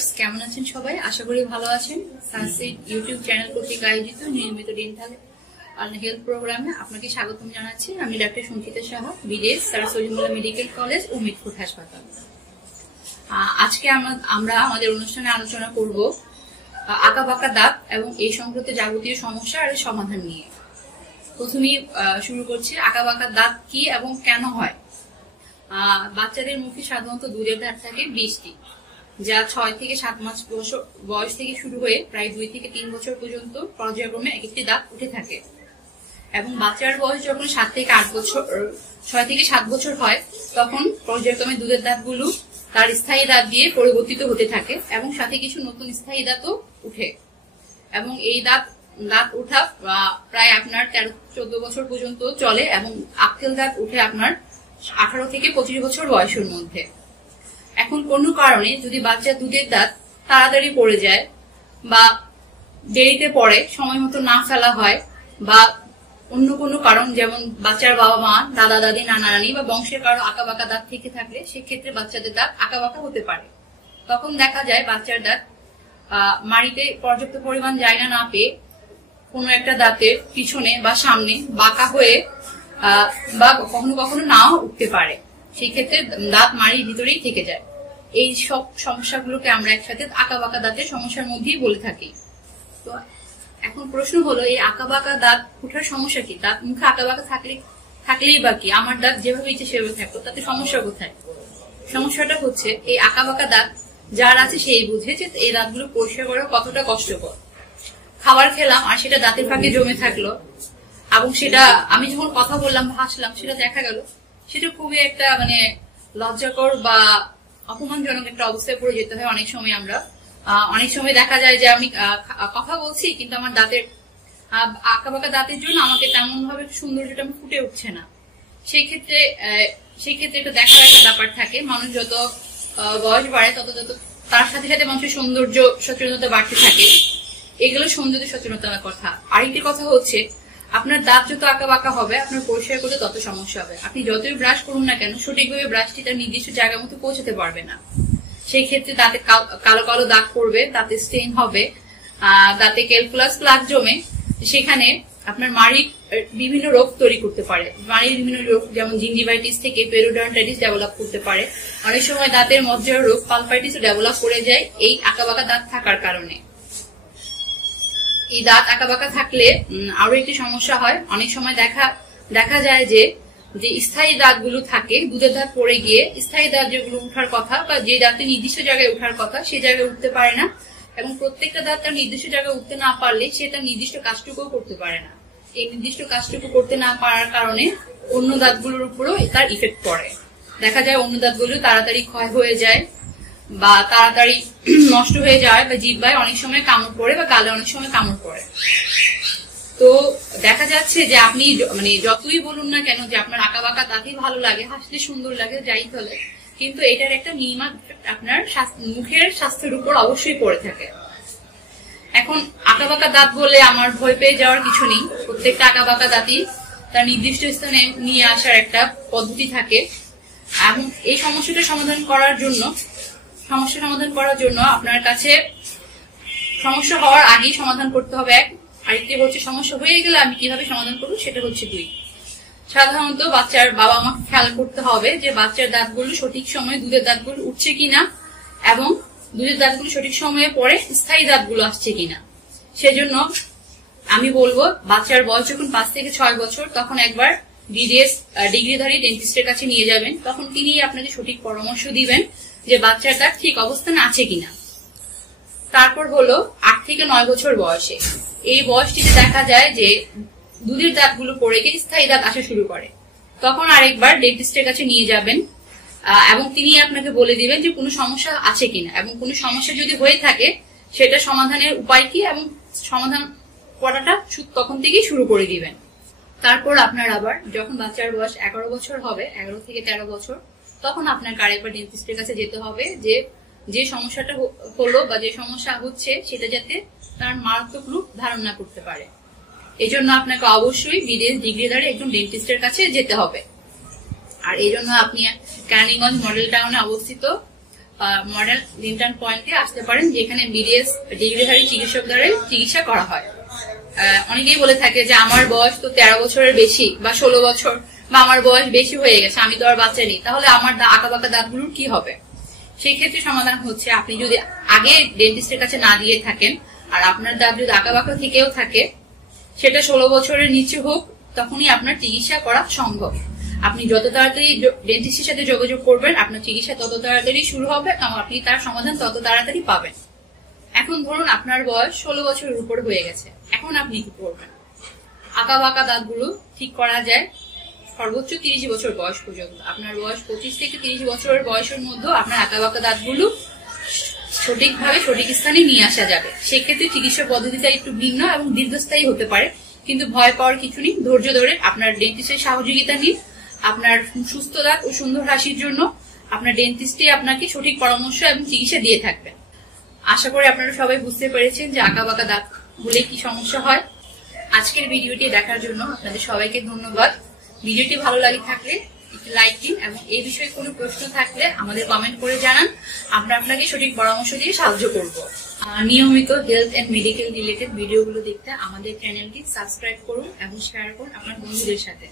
Viewers, কেমন আছেন সবাই? আশা করি ভালো আছেন। সানসেট ইউটিউব চ্যানেল কর্তৃক আয়োজিত নিয়মিত ডেন্টাল হেলথ প্রোগ্রামে আপনাকে স্বাগতম জানাচ্ছি। আমি ডাক্তার সঙ্গীতা সাহা, বিদেশ স্যার সলিমুল্লাহ মেডিকেল কলেজ ও মিটফোর্ড হাসপাতাল। আজকে আমরা আমাদের অনুষ্ঠানে আলোচনা করব আঁকাবাঁকা দাঁত এবং এই সংক্রান্ত যাবতীয় সমস্যা আর সমাধান নিয়ে। প্রথমেই শুরু করছি, আঁকাবাঁকা দাঁত কি এবং কেন হয়। বাচ্চাদের মুখে সাধারণত দুধের দাঁত থাকে 20টি, যা 6 থেকে 7 মাস বয়স থেকে শুরু হয়ে প্রায় 2 থেকে 3 বছর পর্যন্ত পর্যায়ক্রমে এক একটি দাঁত উঠে থাকে। এবং বাচ্চার বয়স যখন 7 থেকে 8 বছর 6 থেকে 7 বছর হয়, তখন পর্যায়ক্রমে দুধের দাঁতগুলো তার স্থায়ী দাঁত দিয়ে পরিবর্তিত হতে থাকে এবং সাথে কিছু নতুন স্থায়ী দাঁতও উঠে। এবং এই দাঁত ওঠা প্রায় আপনার 13-14 বছর পর্যন্ত চলে এবং আক্কেল দাঁত উঠে আপনার 18 থেকে 25 বছর বয়সের মধ্যে। এখন কোনো কারণে যদি বাচ্চার দুধের দাঁত তাড়াতাড়ি পড়ে যায় বা দেরিতে পড়ে, সময় মতো না ফেলা হয়, বা অন্য কোনো কারণ যেমন বাচ্চার বাবা মা, দাদা দাদি, নানা নানি বা বংশের কারো আঁকাবাঁকা দাঁত থেকে থাকলে সেক্ষেত্রে বাচ্চাদের দাঁত আঁকাবাঁকা হতে পারে। তখন দেখা যায় বাচ্চার দাঁত মাড়িতে পর্যাপ্ত পরিমাণ জায়গা না পেয়ে কোনো একটা দাঁতের পিছনে বা সামনে বাঁকা হয়ে বা কখনো কখনো নাও উঠতে পারে। সেই ক্ষেত্রে দাঁত মাড়ির ভিতরেই থেকে যায়। এই সব সমস্যাগুলোকে আমরা একসাথে আঁকাবাঁকা দাঁতের সমস্যার মধ্যেই বলে থাকি। তো এখন প্রশ্ন হলো, এই আঁকাবাঁকা দাঁত ওঠার সমস্যা কি? দাঁত মুখে আঁকাবাঁকা থাকলেই বা কি? আমার দাঁত যেভাবে ইচ্ছে সেভাবে থাকতো, তাতে সমস্যা কোথায়? সমস্যাটা হচ্ছে, এই আঁকাবাঁকা দাঁত যার আছে সেই বুঝে যে এই দাঁতগুলো পরিষ্কার করা কতটা কষ্টকর। খাবার খেলাম আর সেটা দাঁতের ফাঁকে জমে থাকলো, এবং সেটা আমি যখন কথা বললাম, হাসলাম, সেটা দেখা গেল সেটা খুবই একটা লজ্জাকর বা অপমানজনক একটা অবস্থায় পড়ে যেতে হয়। অনেক সময় দেখা যায় যে আমি কথা বলছি কিন্তু আমার দাঁতের আঁকাবাঁকা দাঁতের জন্য আমাকে তেমন ভাবে সৌন্দর্যটা ফুটে উঠছে না। সেই ক্ষেত্রে এটা দেখার একটা ব্যাপার থাকে। মানুষ যত বয়স বাড়ে তত তার সাথে সাথে মানুষের সৌন্দর্য সচেতনতা বাড়তে থাকে। এগুলো সৌন্দর্য সচেতনতার কথা। আরেকটি কথা হচ্ছে, আপনার দাঁত যত আঁকাবাঁকা হবে আপনার পরিষ্কার করতে তত সমস্যা হবে। আপনি যতই ব্রাশ করুন না কেন, সঠিকভাবে ব্রাশটি তার নির্দিষ্ট জায়গার মতো পৌঁছাতে পারবে না। সেই ক্ষেত্রে দাঁতে কালো কালো দাগ পড়বে, দাঁতে স্টেইন হবে, দাঁতে ক্যালকুলাস প্লাক জমে সেখানে আপনার মাড়ির বিভিন্ন রোগ তৈরি করতে পারে। মাড়ির বিভিন্ন রোগ যেমন জিঞ্জিভাইটিস থেকে পেরোডন্টাইটিস ডেভেলপ করতে পারে। অনেক সময় দাঁতের মজ্জার রোগ পালপাইটিসও ডেভেলপ করে যায় এই আঁকাবাঁকা দাঁত থাকার কারণে। এই দাঁত আঁকাবাঁকা থাকলে আরো একটি সমস্যা হয়। অনেক সময় দেখা যায় যে স্থায়ী দাঁতগুলো থাকে, দুধের দাঁত পড়ে গিয়ে স্থায়ী দাঁত যেগুলো উঠার কথা বা যে দাঁতের নির্দিষ্ট জায়গায় উঠার কথা সেই জায়গায় উঠতে পারে না, এবং প্রত্যেকটা দাঁত তার নির্দিষ্ট জায়গায় উঠতে না পারলে সে তার নির্দিষ্ট কাজটুকুও করতে পারে না। এই নির্দিষ্ট কাজটুকু করতে না পারার কারণে অন্য দাঁতগুলোর উপরও তার ইফেক্ট পড়ে। দেখা যায় অন্য দাঁতগুলো তাড়াতাড়ি ক্ষয় হয়ে যায় বা তাড়াতাড়ি নষ্ট হয়ে যায়, বা জিহ্বায় অনেক সময় কামড় পড়ে বা গালে অনেক সময় কামড় পড়ে। তো দেখা যাচ্ছে যে আপনি যতই বলুন না কেন যে আপনার আঁকাবাঁকা দাঁতই ভালো লাগে, হাসলে সুন্দর লাগে, যাই হলে, কিন্তু এটার একটা নির্মাণ আপনার মুখের স্বাস্থ্যের উপর অবশ্যই পড়ে থাকে। এখন আঁকাবাঁকা দাঁত বলে আমার ভয় পেয়ে যাওয়ার কিছু নেই। প্রত্যেকটা আঁকাবাঁকা দাঁতই তার নির্দিষ্ট স্থানে নিয়ে আসার একটা পদ্ধতি থাকে, এবং এই সমস্যা সমাধান করার জন্য আপনার কাছে সমস্যা হওয়ার আগেই সমাধান করতে হবে এক, আরেকটি হচ্ছে সমস্যা হয়ে গেলে আমি কিভাবে সমাধান করবো সেটা হচ্ছে 2। সাধারণত বাচ্চার বাবা মাকে খেয়াল করতে হবে যে বাচ্চার দাঁতগুলো সঠিক সময়ে দুধের দাঁতগুলো উঠছে কিনা এবং দুধের দাঁতগুলো সঠিক সময়ে পরে স্থায়ী দাঁতগুলো আসছে কিনা। সেজন্য আমি বলবো, বাচ্চার বয়স যখন 5 থেকে 6 বছর তখন একবার বিডিএস ডিগ্রিধারী ডেন্টিস্টের কাছে নিয়ে যাবেন। তখন তিনি আপনাকে সঠিক পরামর্শ দিবেন যে বাচ্চার দাঁত ঠিক অবস্থানে আছে কিনা। তারপর হলো 8 থেকে 9 বছর বয়সে, এই বয়সটিতে দেখা যায় যে দুধের দাঁতগুলো পড়ে গিয়ে স্থায়ী দাঁত আসা শুরু করে। তখন আরেকবার ডেন্টিস্টের কাছে নিয়ে যাবেন এবং তিনি আপনাকে বলে দিবেন যে কোনো সমস্যা আছে কিনা, এবং কোনো সমস্যা যদি হয়ে থাকে সেটা সমাধানের উপায় কি, এবং সমাধান করাটা তখন থেকেই শুরু করে দিবেন। তারপর আপনার আবার যখন বাচ্চার বয়স 11 বছর হবে, 11 থেকে 13 বছর, তখন আপনাকে আরেকবার ডেন্টিস্টের কাছে যেতে হবে যে সমস্যাটা হলো বা যে সমস্যা হচ্ছে সেটা যাতে তার মারাত্মক রূপ ধারণ না করতে পারে। এই জন্য আপনাকে অবশ্যই বিদেশ ডিগ্রিধারী একজন ডেন্টিস্টের কাছে যেতে হবে। আর এই জন্য আপনি ক্যানিগঞ্জ মডেল টাউনে অবস্থিত মডার্ন ডেন্টাল পয়েন্টে আসতে পারেন, যেখানে বিডিএস ডেলিভারি চিকিৎসক দ্বারা চিকিৎসা করা হয়। অনেকেই বলে থাকে যে আমার বয়স তো 13 বছরের বেশি বা 16 বছর, বা আমার বয়স বেশি হয়ে গেছে, আমি তো আর বাচ্চা নেই, তাহলে আমার আঁকাবাঁকা দাঁতগুলোর কি হবে? সেই ক্ষেত্রে সমাধান হচ্ছে, আপনি যদি আগে ডেন্টিস্টের কাছে না দিয়ে থাকেন আর আপনার দাঁত যদি আঁকাবাঁকা থেকেও থাকে, সেটা 16 বছরের নিচে হোক, তখনই আপনার চিকিৎসা করা সম্ভব। আপনি যত তাড়াতাড়ি ডেন্টিস্টের সাথে যোগাযোগ করবেন, আপনার চিকিৎসা তত তাড়াতাড়ি শুরু হবে এবং আপনি তার সমাধান তত তাড়াতাড়ি পাবেন। এখন ধরুন আপনার বয়স 16 বছরের উপর হয়ে গেছে, এখন আপনি কি করবেন? আঁকাবাঁকা দাঁতগুলো ঠিক করা যায় সর্বোচ্চ 30 বছর বয়স পর্যন্ত। আপনার বয়স 25 থেকে 30 বছরের বয়সের মধ্যে আপনার আঁকাবাঁকা দাঁতগুলো সঠিকভাবে সঠিক স্থানে নিয়ে আসা যাবে। সেক্ষেত্রে চিকিৎসা পদ্ধতিটা একটু ভিন্ন এবং দীর্ঘস্থায়ী হতে পারে, কিন্তু ভয় পাওয়ার কিছু নেই। ধৈর্য ধরে আপনার ডেন্টিস্টের সহযোগিতা নিন। আপনার সুস্থ দাঁত ও সুন্দর হাসির জন্য আপনার ডেন্টিস্টই আপনাকে সঠিক পরামর্শ এবং চিকিৎসা দিয়ে থাকবেন। আশা করি আপনারা সবাই বুঝতে পেরেছেন যে আঁকাবাঁকা দাঁত হলে কি সমস্যা হয়। আজকের ভিডিওটি দেখার জন্য আপনাদের সবাইকে ধন্যবাদ। ভিডিওটি ভালো লাগে থাকলে একটু লাইক দিন এবং এই বিষয়ে কোনো প্রশ্ন থাকলে আমাদের কমেন্ট করে জানান। আমরা আপনাকে সঠিক পরামর্শ দিয়ে সাহায্য করব। নিয়মিত হেলথ এন্ড মেডিকেল রিলেটেড ভিডিওগুলো দেখতে আমাদের চ্যানেলটি সাবস্ক্রাইব করুন এবং শেয়ার করুন আপনার বন্ধুদের সাথে।